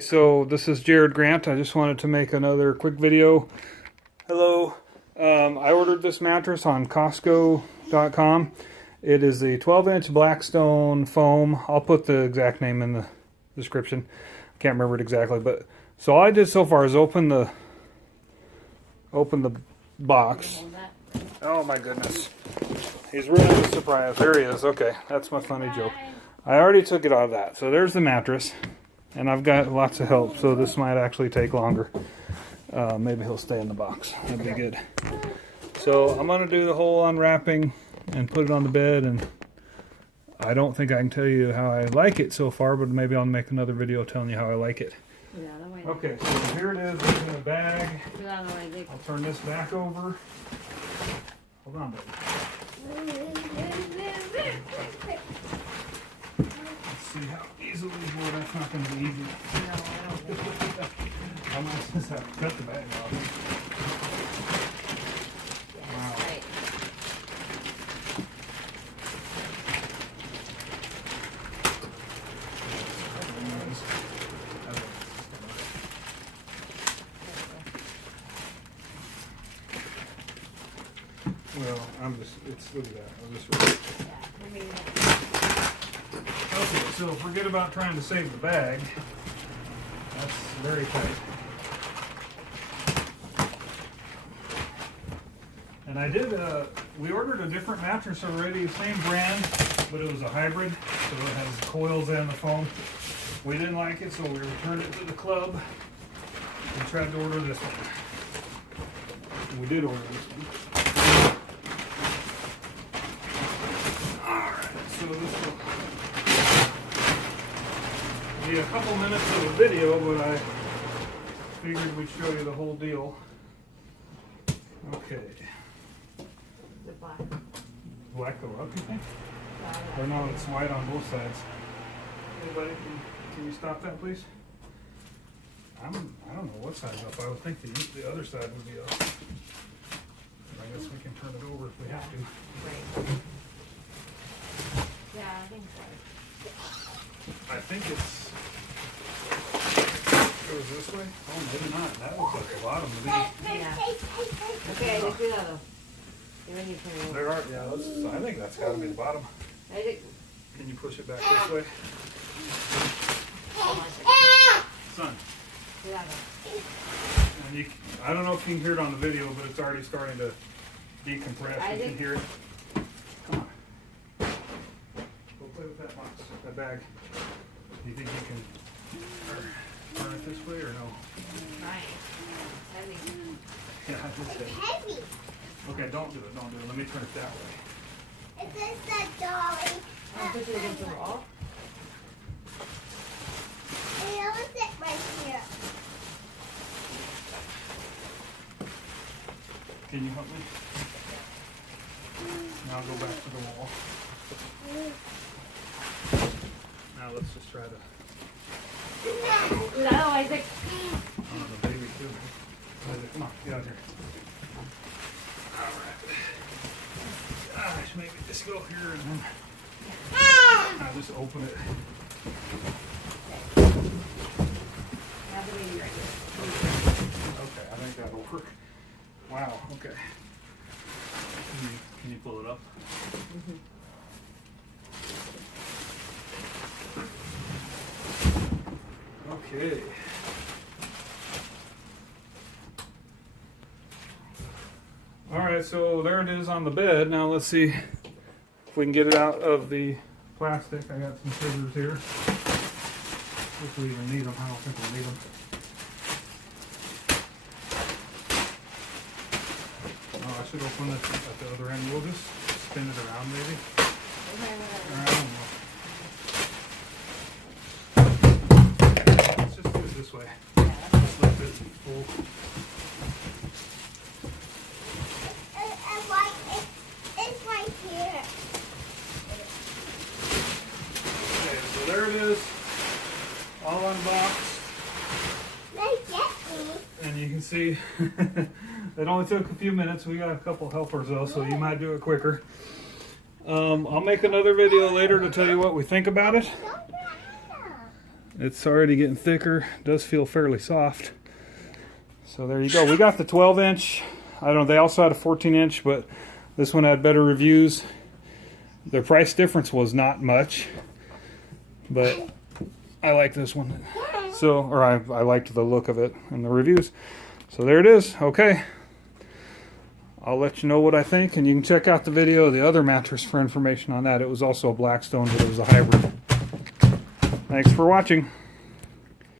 So this is Jared Grant. I just wanted to make another quick video. Hello. I ordered this mattress on Costco.com. It is a 12-inch Blackstone foam. I'll put the exact name in the description. I can't remember it exactly, but so all I did so far is open the box. Oh my goodness. He's ruining the surprise. There he is. Okay, that's my funny joke. I already took it out of that. So there's the mattress. And I've got lots of help, so this might actually take longer. Maybe he'll stay in the box. That'd be good. So I'm going to do the whole unwrapping and put it on the bed. And I don't think I can tell you how I like it so far, but maybe I'll make another video telling you how I like it. Okay, so here it is. It's in a bag. I'll turn this back over. Hold on, baby. See how easily, well, that's not going to be easy. No, I don't think so. I might just have to cut the bag off. Wow. Right. Well, look at that. I'll just Okay, so forget about trying to save the bag. That's very tight. And I did, we ordered a different mattress already, same brand, but it was a hybrid, so it has coils and the foam. We didn't like it, so we returned it to the club and tried to order this one. And we did order this one. Alright, so this will be a couple minutes of a video, but I figured we'd show you the whole deal. Okay. The black. Black go up, you think? Or no, it's white on both sides. Anybody, can you stop that, please? I don't know what side's up. I would think the other side would be up. I guess we can turn it over if we have to. Right. Yeah, I think so. I think it goes this way. Oh, maybe not. That looks like the bottom to me. Yeah. Okay, I just do that though. Then you can. There are, yeah. I think that's got to be the bottom. I think. Can you push it back this way? Son. Do that though. And I don't know if you can hear it on the video, but it's already starting to decompress. You can hear it. Come on. Go play with that box, that bag. Do you think you can turn it this way or no? Right. It's heavy. Yeah, it's heavy. Okay, don't do it. Let me turn it that way. Is this the dolly? I'll put it against the wall. It was it right here. Can you help me? Now go back to the wall. Now let's just try to. No, Isaac. Oh, the baby too. Isaac, come on, get out here. Alright. Gosh, maybe just go here and then I'll just open it. Have the baby right here. Okay, I think that'll work. Wow, okay. Can you pull it up? Mm-hmm. Okay. Alright, so there it is on the bed. Now let's see if we can get it out of the plastic. I got some scissors here. If we even need them. I don't think we'll need them. Oh, I should open this at the other end. We'll just spin it around maybe. Let's just do it this way. Just let this pull. It's right here. Okay, so there it is. All unboxed. And you can see it only took a few minutes. We got a couple helpers though, so you might do it quicker. I'll make another video later to tell you what we think about it. It's already getting thicker. It does feel fairly soft. So there you go. We got the 12-inch. I don't know, they also had a 14-inch, but this one had better reviews. The price difference was not much, but I like this one. So, or I liked the look of it and the reviews. So there it is. Okay. I'll let you know what I think, and you can check out the video of the other mattress for information on that. It was also a Blackstone, but it was a hybrid. Thanks for watching.